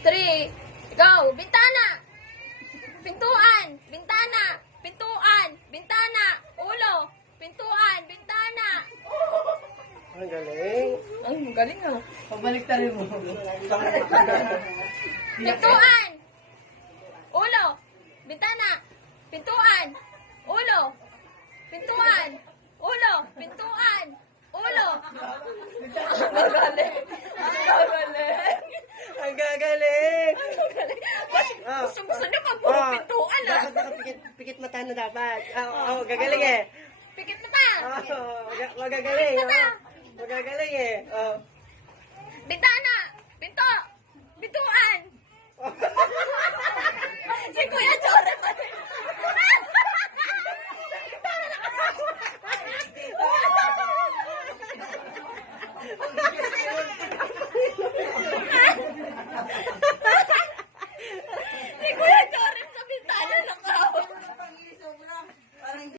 3. Go! Bintana! Pintuan! Bintana! Pintuan! Bintana! Ulo! Pintuan! Bintana! Ang galing. Ang galing ah. Pabalik tayo mo. Pintuan! Ulo! Bintana! Pintuan! Ulo! Pintuan! Ulo! Pintuan! Ulo! Ang gagaling! Ang gagaling! Ang gagaling. Gusto niya pag puro pintuan ah. Dapat nakapikit mata na dapat. Gagaling eh. Pikit na pa! Magagaling. Magagaling eh. Bintana! Pinto!